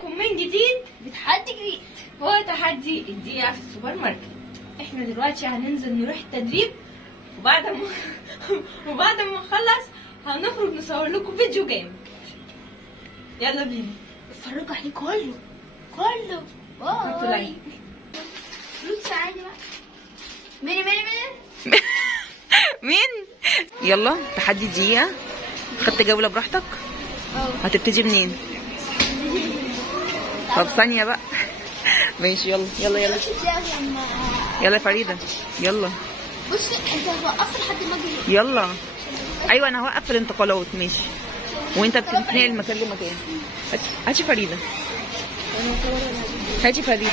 لكم من جديد بتحدي جديد، هو تحدي الدقيقة في السوبر ماركت. احنا دلوقتي هننزل نروح التدريب، وبعد ما نخلص هنخرج نصور لكم فيديو جامد. يلا بينا اتفرجوا عليه كله. باي. فلوس عادي بقى. مين مين؟ يلا تحدي دقيقة. خدت جولة براحتك؟ هتبتدي منين؟ طب ثانية بقى. ماشي يلا يا فريدة يلا. بصي انت هتوقف لحد ما اجي. يلا ايوه انا هوقف في الانتقالات ماشي، وانت بتنقل مكان لمكان. هاتي فريدة. هاتي فريدة.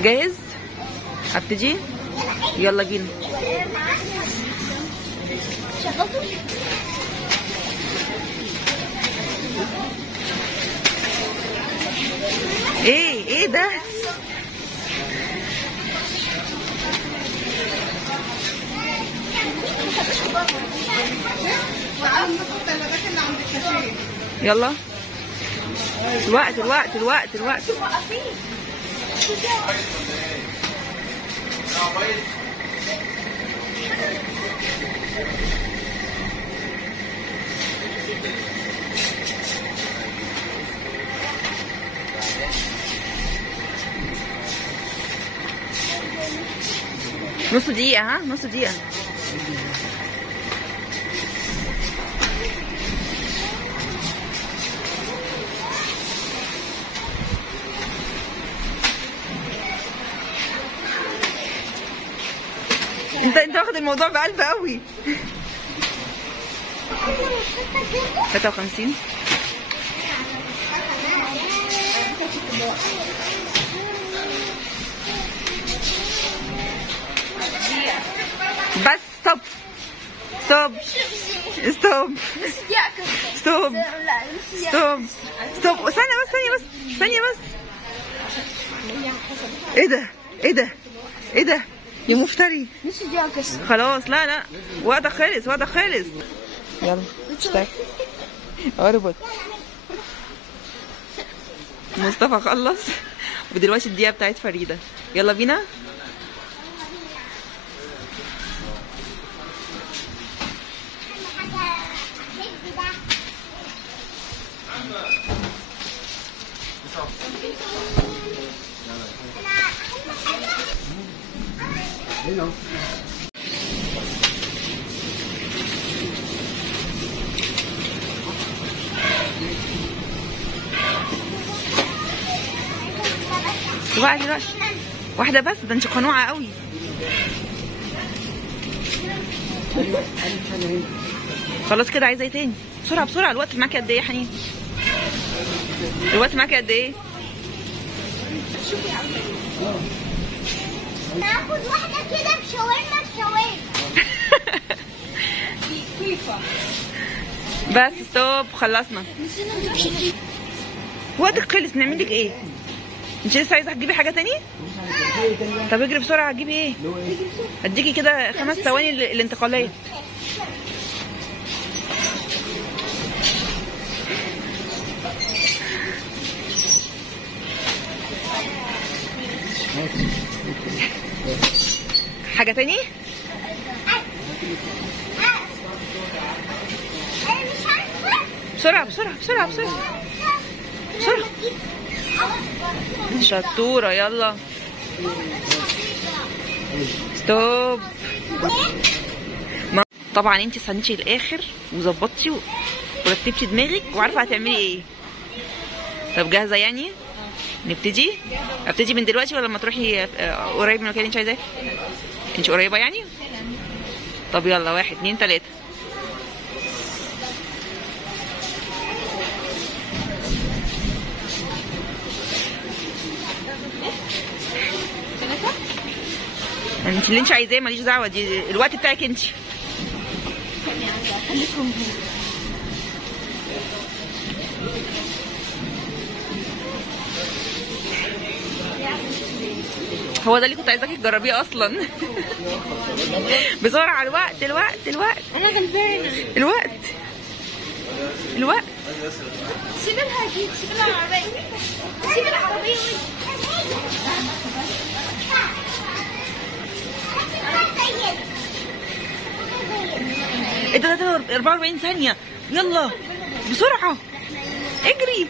جاهز؟ هبتدي؟ يلا بينا. ايه ده؟ يلا الوقت. نص دقيقة. ها نص دقيقة. انت واخد الموضوع بقلب قوي. 53. بس ستوب. ثانية بس. ايه ده يا مفتري. خلاص لا وقتك خلص. يلا اشتغل. اربط. مصطفى خلص، ودلوقتي الدقيقة بتاعت فريدة. يلا بينا. دلوقتي واحدة بس. ده انت قنوعة قوي. خلاص كده. عايزة ايه تاني؟ بسرعة. الوقت معاكي قد ايه يا حنين؟ ناخد واحدة كده بشاورما. بس ستوب. خلصنا. وقتك خلص. نعمل لك ايه؟ انت لسه عايزه تجيبي حاجه تاني؟ طب اجري بسرعه. هتجيبي ايه؟ اديكي كده 5 ثواني الانتقاليه. حاجه تاني؟ بسرعه. شطورة. يلا ستوب. طبعا انت استنيتي الاخر وظبطتي ورتبتي دماغك وعارفه هتعملي ايه. طب جاهزه يعني؟ نبتدي. ابتدي من دلوقتي ولا لما تروحي قريب من المكان اللي انت عايزاه؟ انت قريبه يعني؟ طب يلا 1 2 3. انت اللي انت عايزاه ماليش دعوه. دي الوقت بتاعك انت. خليكم هنا. هو ده اللي كنت عايزاكي تجربيه اصلا. بسرعه الوقت الوقت الوقت. انا غلبانه. الوقت الوقت. سيب لها اكيد، سيب لها العربيه، سيب العربيه. ايه ده 44 ثانيه. يلا بسرعه اجري.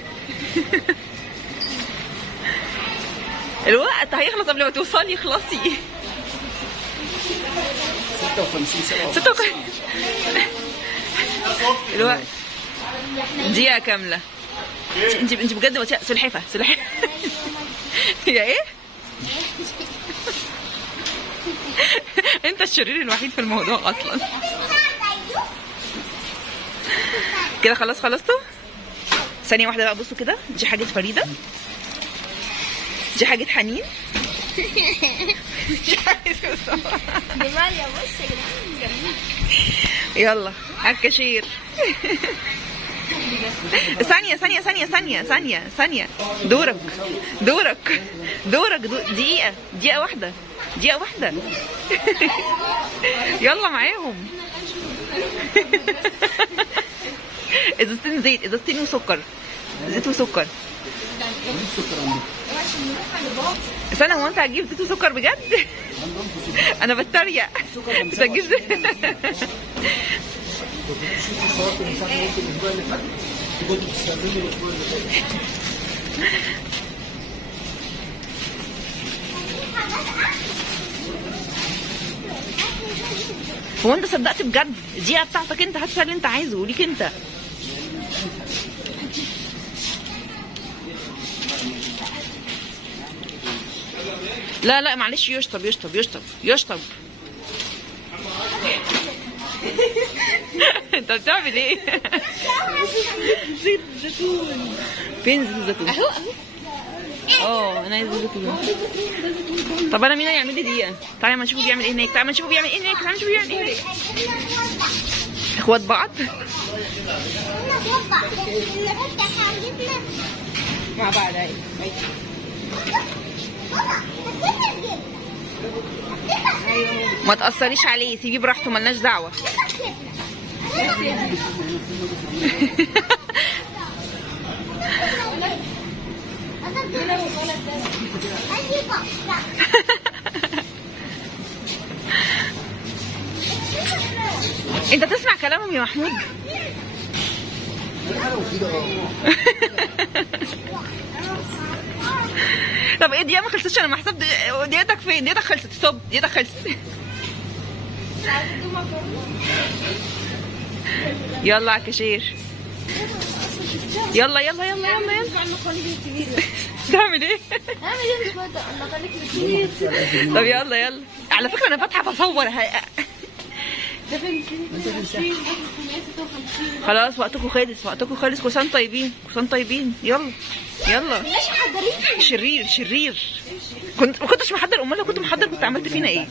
الوقت هيخلص قبل ما توصلي. خلصي. 56 الوقت دقيقة كاملة. انت بجد بطيئة. سلحفة سلحفة. هي ايه؟ انت الشرير الوحيد في الموضوع اصلا. كده خلاص خلصتوا؟ ثانية واحدة بقى. بصوا كده، دي حاجة فريدة، دي حاجة حنين، دي حاجة جمال يا بص يا جمال. يلا عالكاشير. ثانية. دورك. دقيقة واحدة. يلا معاهم. ازازتين زيت، ازازتين وسكر. زيت وسكر. استنى، هو انت هتجيب زيت وسكر بجد؟ انا بتريق. انت هتجيب زيت؟ هو انت صدقت بجد؟ الدقيقة بتاعتك انت، هات اللي انت عايزه ليك انت. لا معلش، يشطب. انت بتعمل ايه؟ زيت زيتون. فين زيت الزيتون؟ اهو. انا عايز زيت زيتون. طب انا مين هيعمل لي دقيقة؟ تعالى ما نشوفه بيعمل ايه هناك. اخوات بعض مع بعض. اهي ما تأثريش عليه، سيبيه براحته، ملناش دعوة. انت تسمع كلامهم يا محمود؟ طب ايه دقيقة ما خلصتش؟ انا ما حسبت دقيقتك فين؟ دقيقتك خلصت. ستوب. دقيقتك خلصت. يلا على الكاشير. يلا تعمل ايه؟ طب يلا. على فكرة انا فاتحة بصور. خلاص وقتكم خلص. كل سنة طيبين. يلا. شرير. ما كنتش محضر. امال لو كنت محضر كنت عملت فينا ايه؟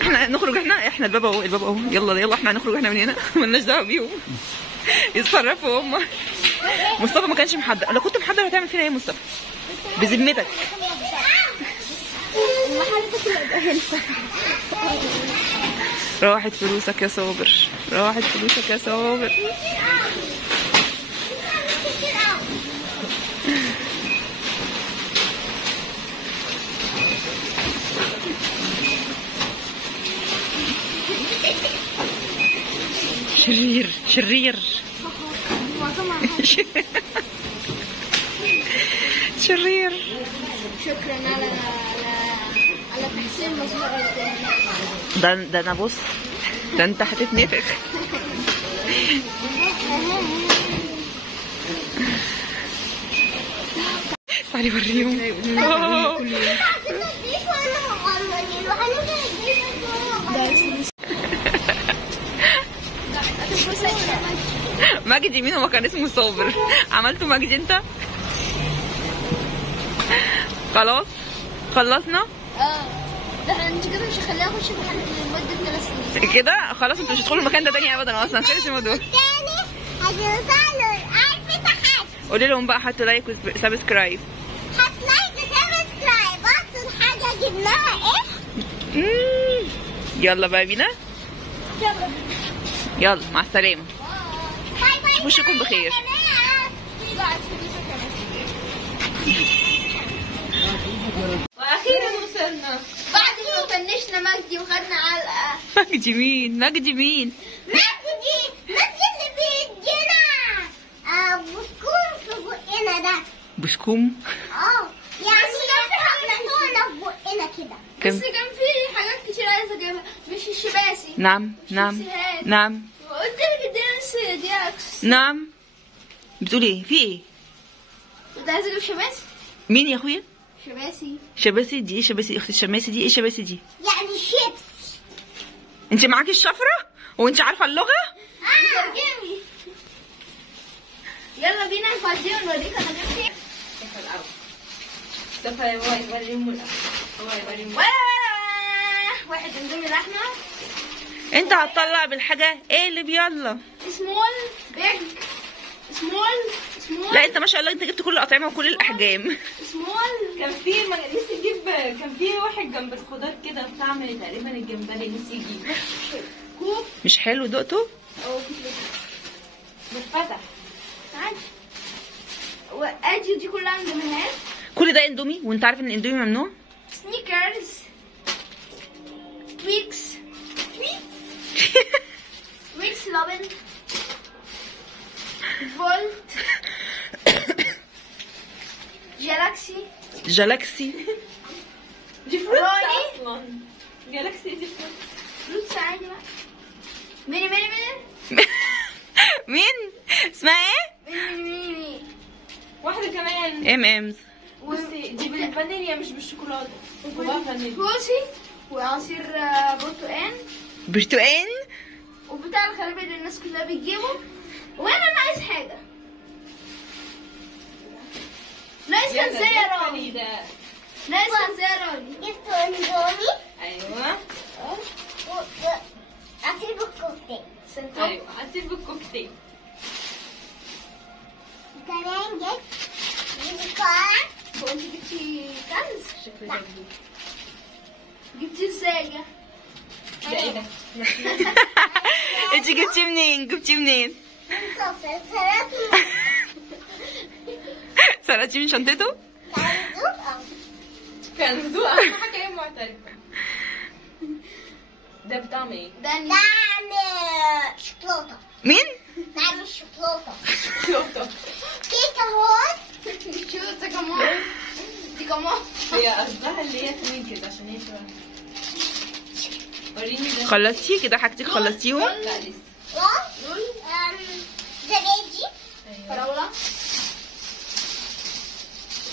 احنا نخرج. احنا الباب اهو. يلا احنا هنخرج احنا من هنا. مالناش دعوه بيهم، يتصرفوا هم. مصطفى ما كانش محضر. لو كنت محضر هتعمل فينا ايه يا مصطفى؟ بذمتك. راحت فلوسك يا صابر. شرير. شكرا على تحسين مظهر. ده انا بص، ده انت هتتنفخ. تعالي وريهم. ماجد يمين هو كان اسمه صابر. عملته ماجد انت. خلاص خلصنا. ده انت كده مش هخليها اخش لحد لمده 3 سنين كده. خلاص انتوا مش هتدخلوا المكان ده تاني ابدا اصلا. خلص الموضوع. هتوصلوا 1000 تحت. قولي لهم بقى حطوا لايك وسبسكرايب. حط لايك جبناها ايه؟ يلا بقى بينا، يلا بينا. يلا مع السلامه، باي باي. وشكم بخير. واخيرا وصلنا بعد ما فنشنا مجدي وخدنا علقه. مجدي مين؟ مجدي مين؟ مجدي اللي بيدينا بسكون في بقنا ده. بسكوم؟ يعني نحطنا في بقنا كده. كم؟ بس كان في حاجات كتير عايزه اجيبها، مش الشباسي. نعم نعم نعم وقلت لك ادينا نص دي عكس. نعم. بتقولي ايه؟ في ايه؟ كنت عايزه اجيب شباسي. مين يا اخويا؟ شباسي. شباسي دي ايه؟ شباسي اختي الشماسي دي ايه؟ شباسي دي يعني شيبس. انت معاكي الشفره وانت عارفه اللغه؟ ترجمي. يلا بينا نفضي ونوريك انا جبت ايه. مصطفى هو يوريهم الأول. واحد اندومي لحمه. انت هتطلع بالحاجه ايه اللي بيلا؟ سمول بيج سمول. لا انت ما شاء الله انت جبت كل الاطعمه وكل الاحجام. سمول. كان في نسي يجيب، كان في واحد جنب الخضار كده بتعمل تقريبا الجمبري، نسي يجيب كوب. مش حلو دقته؟ او بتفتح عادي. وادي دي كلها اندوميهات. كل ده اندومي وانت عارف ان الاندومي ممنوع؟ سنيكرز. تويكس لبن. فولت. جالاكسي دي فروتس اصلا. جالاكسي دي فروتس عادي بقى. ميني مين؟ اسمها ايه؟ ميني. واحدة كمان امز. بصي دي بالفانيليا مش بالشوكولاتة. كوسي وعصير برتقان وبتاع الخليب اللي الناس كلها بتجيبه. وانا عايز حاجة نايس كان زي رامي. نايس كان زي رامي. جبت اندومي. ايوه عصير بالكوكتيل. ايوه عصير بالكوكتيل. كمان جبت كولا. وانت جبتي كنز. شكله جبتي ازاي ده؟ ايه ده؟ انت جبتي منين؟ سرقتي من شنطته؟ كنزو. اهم حاجه هي معترفه. ده بطعم ايه؟ طعم شوكولاته. مين؟ طعم الشوكولاته. شوكولاته. كيكه هون. شوكولاته كمان. دي كمان. هي قصدها اللي هي كمان كده عشان هي شويه. وريني ده. خلصتي كده حاجتك؟ خلصتيهم؟ لا لسه. دول زبادي. فراوله.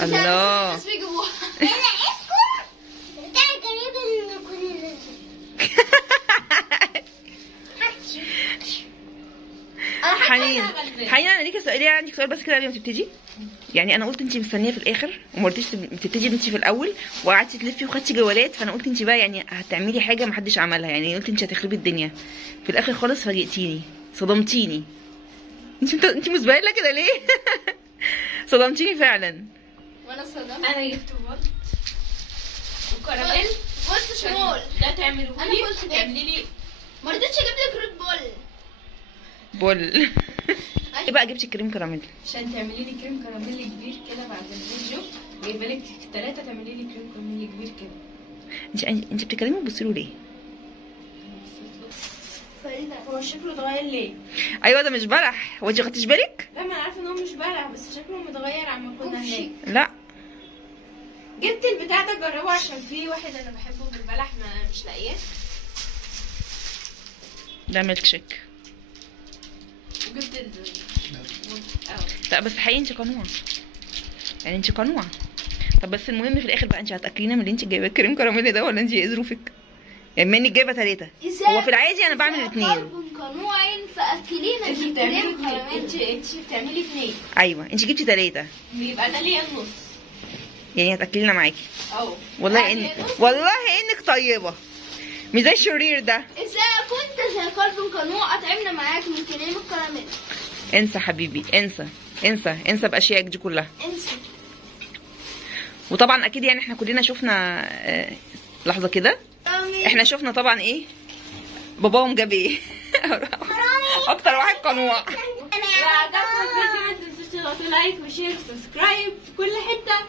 الله. الناس بيجيبوها. انا اسكت. بتاع قريب ان كل حنين انا ليكي سؤال، عندك سؤال بس كده قبل ما تبتدي. يعني انا قلت انت مستنيه في الاخر وما رضيتيش تبتدي انت في الاول وقعدتي تلفي وخدتي جولات، فانا قلت انت بقى يعني هتعملي حاجه ما حدش عملها، يعني قلت انت هتخربي الدنيا. في الاخر خالص فاجئتيني، صدمتيني. انت مسبقه كده ليه؟ صدمتيني فعلا. وانا صدمت. انا جبت بولت وكراميل. بولت سمول ده تعمله لي. تعملي لي. ما رضيتش اجيب لك ريد بول. ايه بقى جبتي كريم كراميل؟ عشان تعملي لي كريم كراميل كبير كده بعد الفيديو. جايبه لك 3 تعملي لي كريم كراميل كبير كده. انت بتتكلمي وبتبصي له ليه؟ فريده هو شكله اتغير ليه؟ ايوه ده مش بلح، هو انت خدتيش بالك؟ لا ما انا عارفه ان هو مش بلح بس شكله متغير عما كنا هناك. لا جبت البتاع ده جربه عشان في واحد انا بحبه بالبلح ما مش لاقياه. ده ميلك شيك. وجبت لا بس حقيقي انت قنوعه، يعني انت قنوعه. طب بس المهم في الاخر بقى انت هتاكلينا من اللي انت جايباه كريم كراميل ده ولا انت ايه ظروفك؟ يعني منك جايبه 3. هو في العادي انا بعمل 2. قنوعين فاكلينا كريم كراميل. انت بتعملي 2. ايوه انت جبتي 3 بيبقى ده ليا النص. يعني هتاكلينا معاكي. والله انك طيبه مش زي الشرير ده. اذا كنت زي قلب قنوع اطعمنا معاك من كريم الكراميل. انسى حبيبي، انسى باشيائك دي كلها. انسى. وطبعا اكيد يعني احنا كلنا شفنا لحظه كده، احنا شفنا طبعا ايه باباهم جاب ايه. اكتر واحد قنوع. لو عجبكم الفيديو ما تنسوش تضغطوا لايك وشير وسبسكرايب في كل حته،